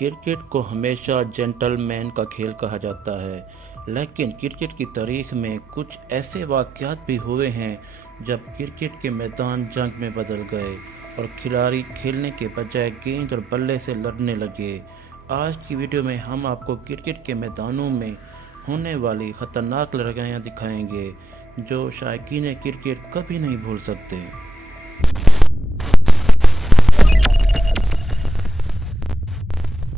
Cricket کو ہمیشہ gentle مین کا کھیل کہا جاتا ہے، لیکن کرکٹ کی تاریخ میں کچھ ایسے واقعات بھی ہوئے ہیں جب کرکٹ کے میدان جنگ میں بدل گئے اور کھلاڑی کھیلنے کے بجائے گیند اور بلے سے لڑنے لگے۔ آج کی ویڈیو میں ہم آپ کو کرکٹ کے میدانوں میں ہونے والی خطرناک لڑائیاں دکھائیں گے جو شائقین کرکٹ کبھی نہیں بھول سکتے۔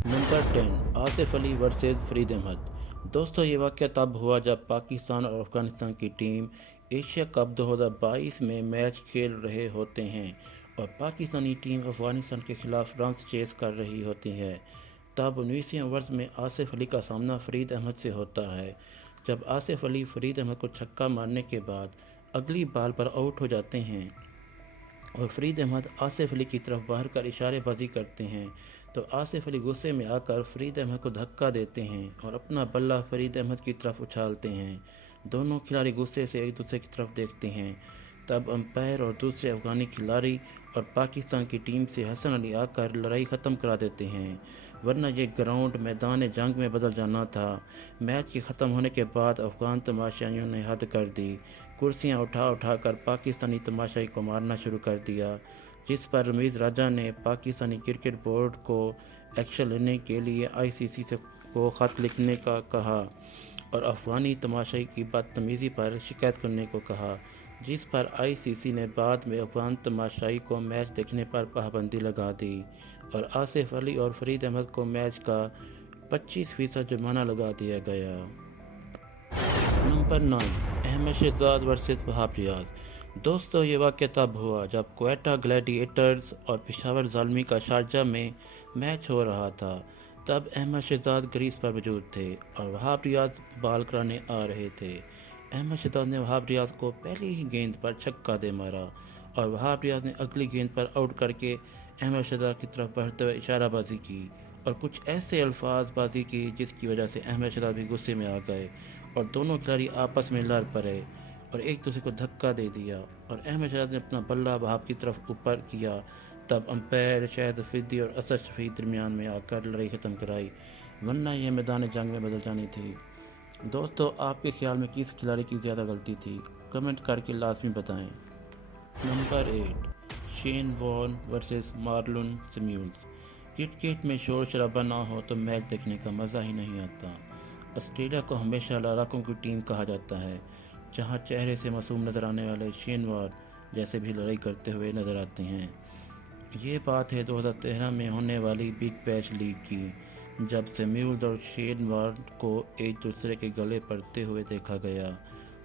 نمبر 10، آصف علی ورسز فرید احمد۔ دوستو، یہ واقعہ تب ہوا جب پاکستان اور افغانستان کی ٹیم ایشیا کپ 2022 میں میچ کھیل رہے ہوتے ہیں اور پاکستانی ٹیم افغانستان کے خلاف رنز چیز کر رہی ہوتی ہے۔ تب 19ویں اوورز میں آصف علی کا سامنا فرید احمد سے ہوتا ہے۔ جب آصف علی فرید احمد کو چھکا مارنے کے بعد اگلی بال پر آؤٹ ہو جاتے ہیں اور فرید احمد آصف علی کی طرف باہر کر اشارے بازی کرتے ہیں تو آصف علی غصے میں آ کر فرید احمد کو دھکا دیتے ہیں اور اپنا بلہ فرید احمد کی طرف اچھالتے ہیں۔ دونوں کھلاڑی غصے سے ایک دوسرے کی طرف دیکھتے ہیں۔ تب امپائر اور دوسرے افغانی کھلاڑی اور پاکستان کی ٹیم سے حسن علی آ کر لڑائی ختم کرا دیتے ہیں، ورنہ یہ گراؤنڈ میدان جنگ میں بدل جانا تھا۔ میچ کے ختم ہونے کے بعد افغان تماشائیوں نے حد کر دی، کرسیاں اٹھا اٹھا کر پاکستانی تماشائی کو مارنا شروع کر دیا، جس پر رمیز راجہ نے پاکستانی کرکٹ بورڈ کو ایکشن لینے کے لیے ICC کو خط لکھنے کا کہا اور افغانی تماشائی کی بدتمیزی پر شکایت کرنے کو کہا، جس پر ICC نے بعد میں افغان تماشائی کو میچ دیکھنے پر پابندی لگا دی اور آصف علی اور فرید احمد کو میچ کا 25% جرمانہ لگا دیا گیا۔ Number 9، Ahmad Shahzad versus Wahab Riaz. دوستو، یہ واقعہ تب ہوا جب کوئٹہ گلیڈی ایٹرز اور پشاور زلمی کا شارجہ میں میچ ہو رہا تھا۔ تب احمد شہزاد کریز پر موجود تھے اور وہاب ریاض بال کرانے آ رہے تھے۔ احمد شہزاد نے وہاب ریاض کو پہلی ہی گیند پر چھکا دے مارا اور وہاب ریاض نے اگلی گیند پر آؤٹ کر کے احمد شہزاد کی طرف بڑھتے ہوئے اشارہ بازی کی اور کچھ ایسے الفاظ بازی کی جس کی وجہ سے احمد شہزاد بھی غصے میں آ گئے اور دونوں کھلاڑی آپس میں لڑ پڑے اور ایک دوسرے کو دھکا دے دیا اور احمد شہزاد نے اپنا بلہ وہاب کی طرف اوپر کیا۔ تب امپائر شاہد افریدی اور اسد شفیع درمیان میں آ کر لڑائی ختم کرائی، ورنہ یہ میدان جنگ میں بدل جانی تھی۔ دوستو، آپ کے خیال میں کس کھلاڑی کی زیادہ غلطی تھی؟ کمنٹ کر کے لازمی بتائیں۔ نمبر 8، Shane Warne versus Marlon Samuels. Cricket میں شور شرابہ نہ ہو تو میچ دیکھنے کا مزہ ہی نہیں آتا۔ آسٹریلیا کو ہمیشہ لڑاکوں کی ٹیم کہا جاتا ہے، جہاں چہرے سے معصوم نظر آنے والے شین وارن جیسے بھی لڑائی کرتے ہوئے نظر آتے ہیں۔ یہ بات ہے 2013 میں ہونے والی بگ بیش لیگ کی، جب سیمیولز اور شین وارن کو ایک دوسرے کے گلے پڑتے ہوئے دیکھا گیا۔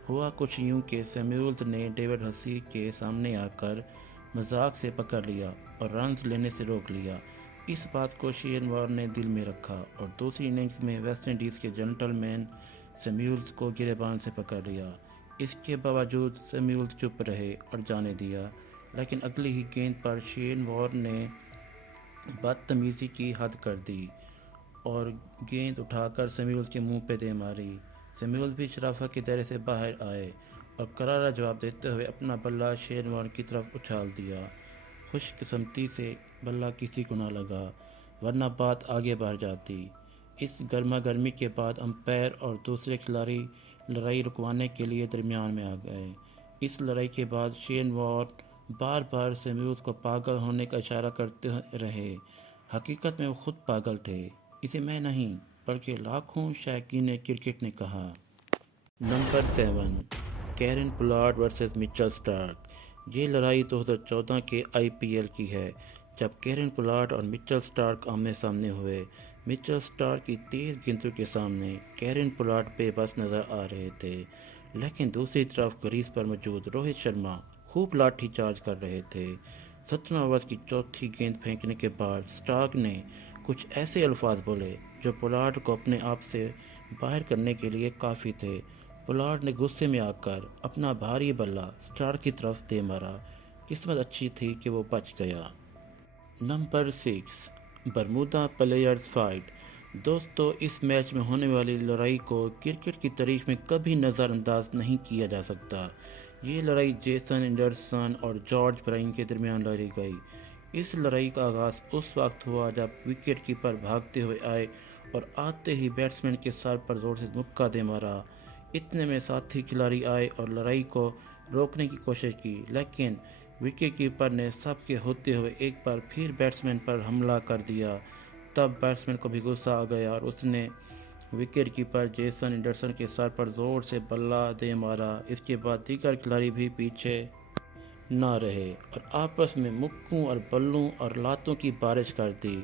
ہوا کچھ یوں کہ سیمیولز نے ڈیوڈ ہسی کے سامنے آ کر مذاق سے پکڑ لیا اور رنز لینے سے روک لیا۔ اس بات کو شین وارن نے دل میں رکھا اور دوسری اننگز میں ویسٹ انڈیز کے جنٹل مین سیمیولز کو گریبان سے پکڑ لیا۔ اس کے باوجود سیمیولز چپ رہے اور جانے دیا، لیکن اگلی ہی گیند پر شین وارن نے بدتمیزی کی حد کر دی اور گیند اٹھا کر سیمیولز کے منہ پہ دے ماری۔ سیمیولز بھی شرافت کے دائرے سے باہر آئے اور کرارا جواب دیتے ہوئے اپنا بلہ شین وارن کی طرف اچھال دیا۔ خوش قسمتی سے بلہ کسی کو نہ لگا، ورنہ بات آگے بڑھ جاتی۔ اس گرما گرمی کے بعد امپائر اور دوسرے کھلاڑی لڑائی رکوانے کے لیے درمیان میں آ گئے۔ اس لڑائی کے بعد شین وارن بار بار سیمیولز کو پاگل ہونے کا اشارہ کرتے رہے۔ حقیقت میں وہ خود پاگل تھے، اسے میں نہیں بلکہ لاکھوں شائقین کرکٹ نے کہا۔ نمبر 7، کیرن پولارڈ ورسز مچل سٹارک۔ یہ لڑائی 2014 کے IPL کی ہے، جب کیرن پولارڈ اور مچل سٹارک آمنے سامنے ہوئے۔ مچل سٹارک کی تیز گیندوں کے سامنے کیرن پولارڈ بے بس نظر آ رہے تھے، لیکن دوسری طرف کریز پر موجود روہت شرما خوب لاٹھی چارج کر رہے تھے۔ 17 اوورز کی چوتھی گیند پھینکنے کے بعد سٹارک نے کچھ ایسے الفاظ بولے جو پولارڈ کو اپنے آپ سے باہر کرنے کے لیے کافی تھے۔ پولارڈ نے غصے میں آ کر اپنا بھاری بلہ سٹارک کی طرف دے مارا۔ قسمت اچھی تھی کہ وہ بچ گیا۔ Number 6، Bermuda players fight. دوستو، اس میچ میں ہونے والی لڑائی کو کرکٹ کی تاریخ میں کبھی نظر انداز نہیں کیا جا سکتا۔ یہ لڑائی جیسن اینڈرسن اور جارج برائن کے درمیان لڑی گئی۔ اس لڑائی کا آغاز اس وقت ہوا جب وکٹ کیپر بھاگتے ہوئے آئے اور آتے ہی بیٹسمین کے سر پر زور سے مکہ دے مارا۔ اتنے میں ساتھی کھلاڑی آئے اور لڑائی کو روکنے کی کوشش کی، لیکن وکٹ کیپر نے سب کے ہوتے ہوئے ایک بار پھر بیٹسمین پر حملہ کر دیا۔ تب بیٹسمین کو بھی غصہ آ گیا اور اس نے وکٹ کیپر جیسن اینڈرسن کے سر پر زور سے بلہ دے مارا۔ اس کے بعد دیگر کھلاڑی بھی پیچھے نہ رہے اور آپس میں مکوں اور بلوں اور لاتوں کی بارش کر دی۔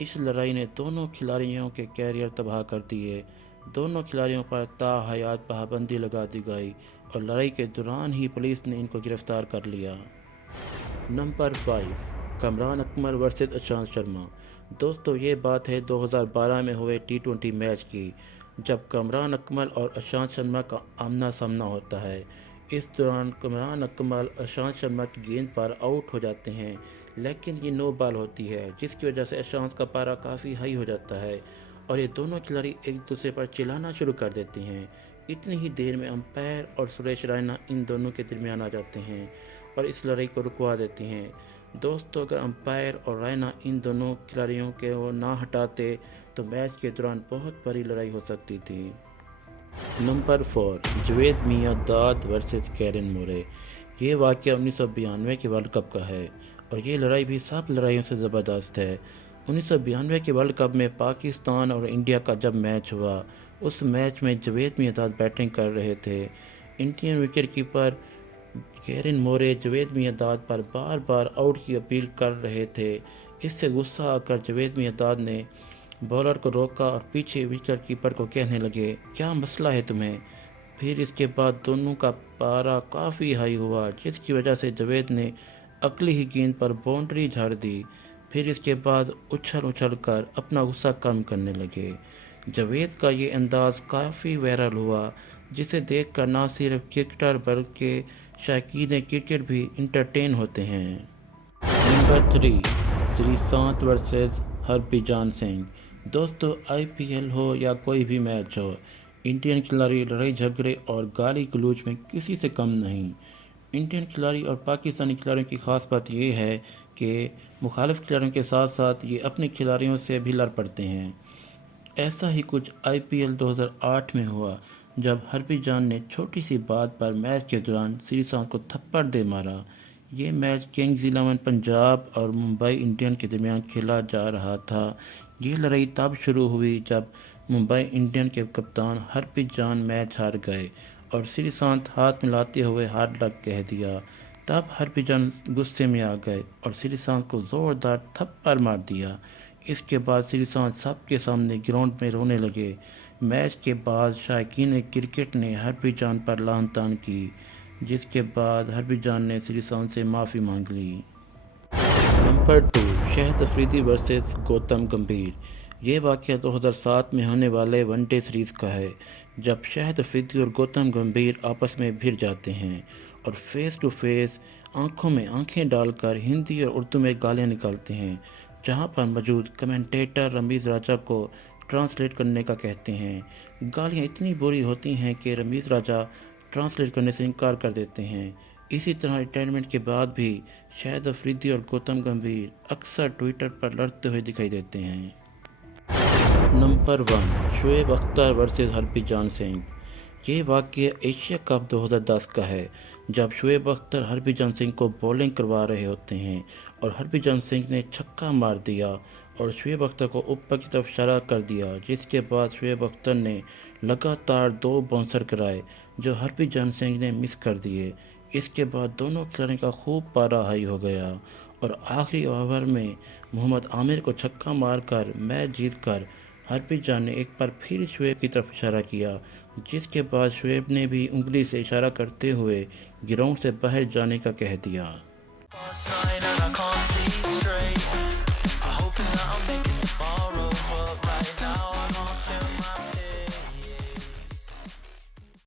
اس لڑائی نے دونوں کھلاڑیوں کے کیریئر تباہ کر دیے۔ دونوں کھلاڑیوں پر تا حیات پابندی لگا دی گئی اور لڑائی کے دوران ہی پولیس نے ان کو گرفتار کر لیا۔ نمبر 5، کامران اکمل ورسز اشانت شرما۔ دوستو، یہ بات ہے 2012 میں ہوئے T20 میچ کی، جب کامران اکمل اور اشانت شرما کا آمنا سامنا ہوتا ہے۔ اس دوران کامران اکمل اشانت شرما کی گیند پر آؤٹ ہو جاتے ہیں، لیکن یہ نو بال ہوتی ہے، جس کی وجہ سے اشانت کا پارا کافی ہائی ہو جاتا ہے اور یہ دونوں کھلاڑی ایک دوسرے پر چلانا شروع کر دیتے ہیں۔ اتنی ہی دیر میں امپائر اور سریش رائنا ان دونوں کے درمیان آ جاتے ہیں اور اس لڑائی کو رکوا دیتے ہیں۔ دوستو، اگر امپائر اور رائنا ان دونوں کھلاڑیوں کو نہ ہٹاتے تو میچ کے دوران بہت بڑی لڑائی ہو سکتی تھی۔ نمبر 4، جاوید میاں داد ورسز کیرن مورے۔ یہ واقعہ 1992 کے ورلڈ کپ کا ہے اور یہ لڑائی بھی سب لڑائیوں سے زبردست ہے۔ 1992 کے ورلڈ کپ میں پاکستان اور انڈیا کا جب میچ ہوا، اس میچ میں جاوید میاں داد بیٹنگ کر رہے تھے۔ Indian wicket keeper Kiran More Javed Miandad پر بار بار آؤٹ کی اپیل کر رہے تھے۔ اس سے غصہ آ کر جاوید میاں داد نے بولر کو روکا اور پیچھے وکٹ کیپر کو کہنے لگے، کیا مسئلہ ہے تمہیں؟ پھر اس کے بعد دونوں کا پارا کافی ہائی ہوا، جس کی وجہ سے جاوید نے اگلی ہی گیند پر باؤنڈری جھاڑ دی۔ پھر اس کے بعد اچھل کر اپنا غصہ کم کرنے لگے۔ جاوید کا یہ انداز کافی وائرل ہوا، جسے دیکھ کر نہ صرف کرکٹر بلکہ شائقین کرکٹ بھی انٹرٹین ہوتے ہیں۔ نمبر 3، سری سانت ورسز ہربھجن سنگھ۔ دوستو، IPL ہو یا کوئی بھی میچ ہو، انڈین کھلاڑی لڑائی جھگڑے اور گالی گلوچ میں کسی سے کم نہیں۔ انڈین کھلاڑی اور پاکستانی کھلاڑیوں کی خاص بات یہ ہے کہ مخالف کھلاڑیوں کے ساتھ ساتھ یہ اپنے کھلاڑیوں سے بھی لڑ پڑتے ہیں۔ ایسا ہی کچھ IPL 2008 میں ہوا، جب ہربھجن نے چھوٹی سی بات پر میچ کے دوران سری سانت کو تھپڑ دے مارا۔ یہ میچ کنگز 11 پنجاب اور ممبئی انڈین کے درمیان کھیلا جا رہا تھا۔ یہ لڑائی تب شروع ہوئی جب ممبئی انڈین کے کپتان ہربھجن میچ ہار گئے اور سری سانت ہاتھ ملاتے ہوئے ہارڈ لک کہہ دیا۔ تب ہربھجن غصے میں آ گئے اور سری سانت کو زوردار تھپڑ مار دیا۔ اس کے بعد سری سانت سب کے سامنے گراؤنڈ میں رونے لگے۔ میچ کے بعد شائقین کرکٹ نے ہربھجن پر لعن طعن کی، جس کے بعد ہربھجن نے سری سانت سے معافی مانگ لی۔ نمبر 2، شاہد افریدی ورسز گوتم گمبھیر۔ یہ واقعہ 2007 میں ہونے والے ون ڈے سیریز کا ہے، جب شاہد افریدی اور گوتم گمبھیر آپس میں بھڑ جاتے ہیں اور فیس ٹو فیس آنکھوں میں آنکھیں ڈال کر ہندی اور اردو میں گالیاں نکالتے ہیں، جہاں پر موجود کمنٹیٹر رمیز راجہ کو ٹرانسلیٹ کرنے کا کہتے ہیں۔ گالیاں اتنی بری ہوتی ہیں کہ رمیز راجہ ٹرانسلیٹ کرنے سے انکار کر دیتے ہیں۔ اسی طرح ریٹائرمنٹ کے بعد بھی شاہد افریدی اور گوتم گمبھیر اکثر ٹویٹر پر لڑتے ہوئے دکھائی دیتے ہیں۔ نمبر 1، شعیب اختر ورسز ہربھجن سنگھ۔ یہ واقعہ ایشیا کپ 2010 کا ہے، جب شعیب اختر ہربھجن سنگھ کو بولنگ کروا رہے ہوتے ہیں اور ہربھجن سنگھ نے چھکا مار دیا اور شعیب اختر کو اوپر کی طرف اشارہ کر دیا، جس کے بعد شعیب اختر نے لگاتار 2 باؤنسر کرائے جو ہربھجن سنگھ نے مس کر دیے۔ اس کے بعد دونوں کھلاڑیوں کا خوب پارا ہائی ہو گیا اور آخری اوور میں محمد عامر کو چھکا مار کر میچ جیت کر ہربھجن نے ایک بار پھر شعیب کی طرف اشارہ کیا، جس کے بعد شعیب نے بھی انگلی سے اشارہ کرتے ہوئے گراؤنڈ سے باہر جانے کا کہہ دیا۔